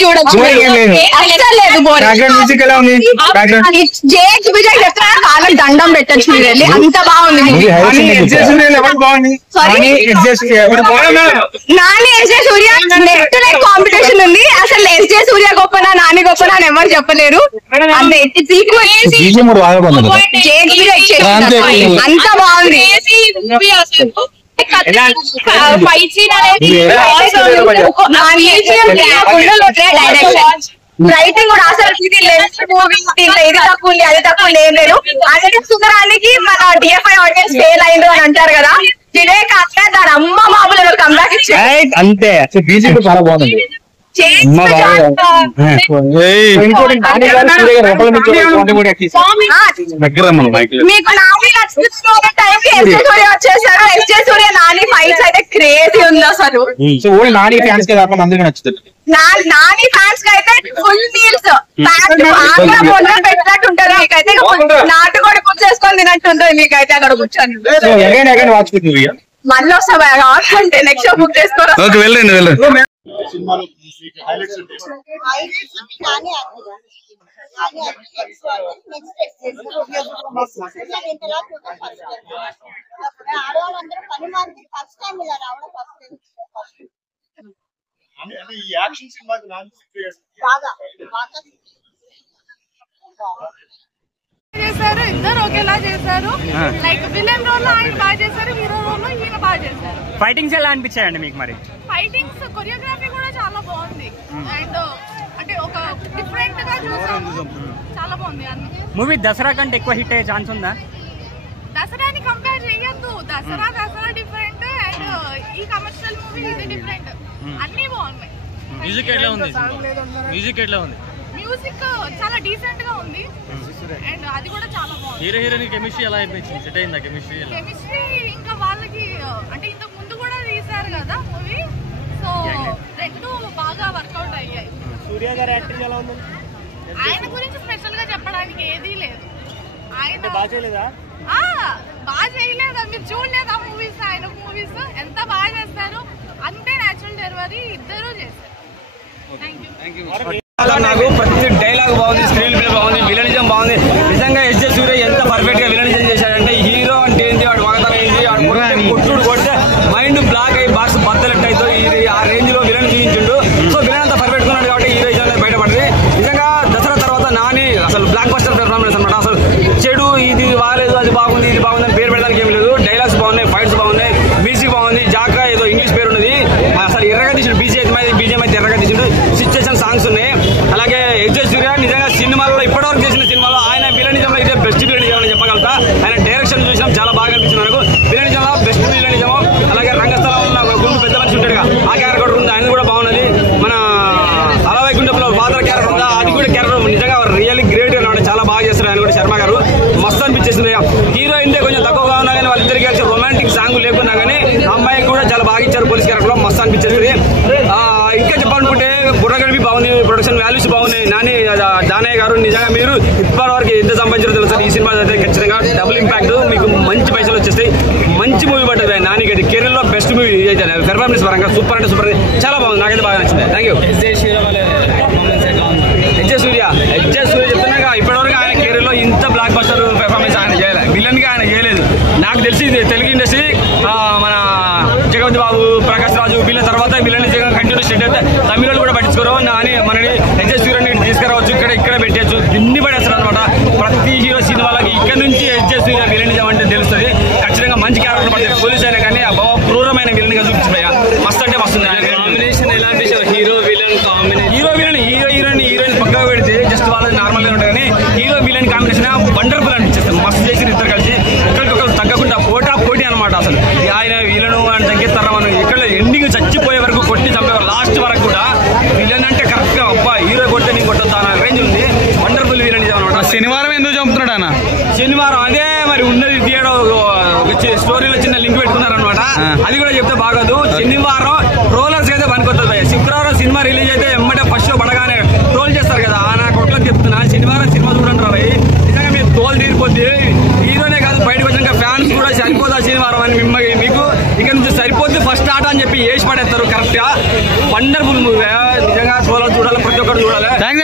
చూడొచ్చు. కాళ్ళకి దండం పెట్టచ్చు మీరు వెళ్ళి, అంత బాగుంది. నాని ఎస్జే సూర్య నెట్ నెట్ కాంపిటీషన్ ఉంది. అసలు ఎస్జే సూర్య గొప్పనా నాని గొప్పనా అని ఎవరు చెప్పలేరు. అంత బాగుంది. రైటింగ్ కూడా అసలు ఇది తక్కువ ఉంది అది తక్కువ ఏం లేదు. అంటే సుందరానికి మన డిఎఫ్ఐ ఆడియన్స్ ఫెయిల్ అయింది అని అంటారు కదా, ఇదే కాక దాని అమ్మ మామూలు కంబ్యాక్ ఇచ్చారు అంతే. చాలా బాగుంది. మీకు నాని వచ్చేసారు. ఎస్జే సూర్య నాని ఫైట్స్ అయితే క్రేజీ ఉంది అసలు. నాని ఫ్యాన్స్ కి నాని ఫ్యాన్స్ కి అయితే ఫుల్ మీల్స్ పెట్టినట్టు ఉంటుంది. మీకైతే నాటుకోడి కూర్చేసుకొని తినట్టు ఉంటుంది. మీకైతే అక్కడ కూర్చొని మళ్ళీ వస్తా అంటే నెక్స్ట్ షో బుక్ చేసుకోవాలి. చేశారు ఇద్దరు ఒకేలా చేశారు. లైక్ విలన్ రోల్ ఆయన బాగా చేశారు, హీరో రోల్ ఈయన బాగా చేశారు. ఫైటింగ్స్ ఎలా అనిపించాయండి మీకు? మరి ఫైటింగ్స్ కొరియోగ్రఫీ కూడా చాలా బాగుంది. అండ్ అంటే ఒక డిఫరెంట్ గా చూసాము, చాలా బాగుంది. మూవీ దసరా కంటే ఎక్కువ హిట్ అయ్యే ఛాన్స్ ఉందా? దసరాని కంపేర్ చేయొద్దు. దసరా డిఫరెంట్ అండ్ ఈ కమర్షియల్ మూవీ ఇది డిఫరెంట్. అన్ని బాగున్నాయి. మ్యూజిక్ ఎట్లా ఉంది? మ్యూజిక్ చాలా డీసెంట్ గా ఉంది అండ్ అది కూడా చాలా బాగుంది. హీరో హీరోయిన్ కెమిస్ట్రీ ఎలా అనిపించింది? సెట్ అయిందా కెమిస్ట్రీ? ఇంకా వాళ్ళకి అంటే ఇంతకు ముందు కూడా తీశారు కదా మూవీ, సో రెండు బాగా వర్కౌట్ అయ్యాయి. సూర్య గారి యాక్టింగ్ ఎలా ఉంది? ఆయన గురించి స్పెషల్ గా చెప్పడానికి ఏదీ లేదు. ఆయన బాగా చేయలేదా? మీరు చూడలేదా మూవీస్? ఆయన మూవీస్ ఎంత బాగా చేస్తారు. అంతే న్యాచురల్ డెలివరీ ఇద్దరు చేస్తారు. నాకు ప్రతి డైలాగ్ బాగుంది, స్క్రీన్ ప్లే బాగుంది, విలనిజం బాగుంది. నిజంగా ఎస్జే సూర్య ఎంత పర్ఫెక్ట్ గా విలనిజం చేశాడంటే, హీరో అంటే ఏంటి, వాడు మగతనం ఏంటి, వాడు కొట్టుడు కొడితే మైండ్ బ్లాక్ అయ్యి బాక్స్ బద్దలెట్ అయితే ఆ రేంజ్ లో విలన్ చూపించిండు. సో విలన్ అంతా పర్ఫెక్ట్ ఉన్నాడు కాబట్టి హీరోయిజం బయటపడింది. నిజంగా దసరా తర్వాత నాని అసలు బ్లాక్ బస్టర్ పెర్ఫార్మెన్స్ అనమాట. అసలు చెడు ఇది బాగాలేదు, అది బాగుంది, ఇది బాగుంది అని పేరు పెట్టడానికి ఏం లేదు. డైలాగ్స్ బాగున్నాయి, ఫైట్స్ బాగున్నాయి, మ్యూజిక్ బాగుంది. జాకా ఏదో ఇంగ్లీష్ పేరు ఉన్నది, అసలు ఎర్రగా తీసిండు. బీజిఎం అయితే ఎర్రగా తీసిండు. సిచ్యుయేషన్ సాంగ్స్ ఉన్నాయి. అలాగే ఎస్జే సూర్య నిజంగా సినిమాల్లో ఇప్పటివరకు చేసిన సినిమాలో ఆయన విలనిజంలో ఇదే బెస్ట్ విలనిజం అని చెప్పగలుగుతా. ఆయన డైరెక్షన్ చూసినాం, చాలా బాగా అనిపించింది నాకు. విలనిజంలో బెస్ట్ విలనిజం. అలాగే రంగస్థలంలో గుండు పెద్ద మనిషి ఉంటాడు, ఆ క్యారెక్టర్ ఉంది, ఆయన కూడా బాగున్నది. మన అలవైకుంఠంలో ఫాదర్ క్యారెక్టర్ ఉందా, అది కూడా క్యారెక్టర్ నిజంగా రియల్లీ గ్రేట్ అన్నమాట. చాలా బాగా చేస్తారు ఆయన కూడా. శర్మ గారు మస్తు అనిపించేసింది. హీరోయిన్ కొంచెం తక్కువగా ఉన్నా కానీ వాళ్ళిద్దరికి కలిసి రొమాంటిక్ సాంగ్ లేకున్నా కానీ అమ్మాయికి కూడా చాలా బాగా ఇచ్చారు. పోలీస్ క్యారెక్టర్ మస్తు అనిపించేస్తుంది. ఇంకా చెప్పాలనుకుంటే బుర్రగడిపి బాగుంది, ప్రొడక్షన్ వాల్యూస్ బాగున్నాయి. దానయ్య గారు నిజంగా మీరు ఇప్పటి వరకు ఎంత సంపాదించారో తెలుసు. ఈ సినిమా అయితే ఖచ్చితంగా డబుల్ ఇంపాక్ట్, మీకు మంచి పైసలు వచ్చేస్తాయి. మంచి మూవీ పడుతుంది. నాని గడి కెరీర్ లో బెస్ట్ మూవీ అయితే పెర్ఫార్మెన్స్ పరంగా సూపర్ అంటే సూపర్, చాలా బాగుంది. నాకైతే బాగా నచ్చింది. Thank you. ఎస్జే సూర్య చెప్తున్నాగా ఇప్పటివరకు ఆయన కెరీర్ లో ఇంత బ్లాక్ బస్టర్ పెర్ఫార్మెన్స్ ఆయన చేయలేదు, విలన్ గా ఆయన చేయలేదు. నాకు తెలిసి తెలుగు ఇండస్ట్రీ మన జగపతి బాబు, ప్రకాష్ రాజు వీళ్ళ తర్వాత విలన్ కంటిన్యూ స్టేట్ అయితే తమిళ కూడా పట్టించుకోరు. మనని ఎస్జే సూర్యని తీసుకురావచ్చు, ఇక్కడ పెట్టచ్చు, దిన్ని పడేస్తారు అనమాట. ప్రతి హీరో సినిమాలకి ఇక్కడ నుంచి ఎస్జే సూర్య విలనిజం అంటే తెలుస్తుంది. ఖచ్చితంగా మంచి క్యారెక్టర్ పడుతుంది. పోలీస్ అయినా కానీ క్రూరమైన విలన్ గా చూపించిపోయా మస్తు అంటే వస్తుంది. కాంబినేషన్ ఎలాంటి హీరో విలన్ కాంబినేషన్, హీరోయిన్ పక్కగా పెడితే జస్ట్ వాళ్ళది నార్మల్ గా ఉంటుంది కానీ హీరో విలన్ కాంబినేషన్ వండర్ఫుల్ అనిపిస్తుంది. మస్తు చేసి ఇద్దరు కలిసి ఒకరికొకరు తగ్గకుండా పోటీ అనమాట. అసలు ఆయన విలను అని తగ్గిస్తారా మనం ఎక్కడ ఎండింగ్ చచ్చిపోయే వరకు కొట్టి చంపేవారు. లాస్ట్ వరకు కూడా విలన్ అంటే కరెక్ట్ గా అబ్బా హీరో కొడితే నీకు కొట్టొద్దా అన్న రేంజ్ ఉంది. వండర్ఫుల్ విలన్ అనమాట. శనివారం ఎందుకు చంపుతున్నాడు అన్న? శనివారం అదే మరి ఉన్నది తీయడం, స్టోరీలో చిన్న లింక్ పెట్టుకున్నారు అనమాట. అది కూడా చెప్తే బాగోదు. శనివారం ట్రోలర్స్ అయితే పనికొస్తుంది. శుక్రవారం సినిమా రిలీజ్ అయితే ఎమ్మటే ఫస్ట్ షో పడగానే ట్రోల్ చేస్తారు కదా, నా కొట్లకు చెప్తున్నా. శనివారం సినిమా చూడండి, నిజంగా మీరు తోలు తీరిపోద్ది. హీరోనే కాదు బయటకు వచ్చినాక ఫ్యాన్స్ కూడా సరిపోదా శనివారం అని మీకు ఇక్కడ నుంచి సరిపోద్ది ఫస్ట్ ఆట అని చెప్పి వేసి పడేస్తారు. కరెక్ట్ గా వండర్ఫుల్ మూవీ. నిజంగా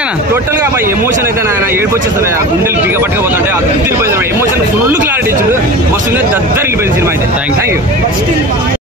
అన్న టోటల్ గా ఎమోషన్ అయితే ఆయన ఏడుపు వచ్చేస్తుంది, గుండెలు బిగ పట్టుకపోతుంటే అద్దరిపోయింది. ఎమోషన్ ఫుల్ క్లారిటీ ఇచ్చిండు, మస్తు దద్దరిల్లిపోయింది సినిమా అయితే. Thank you.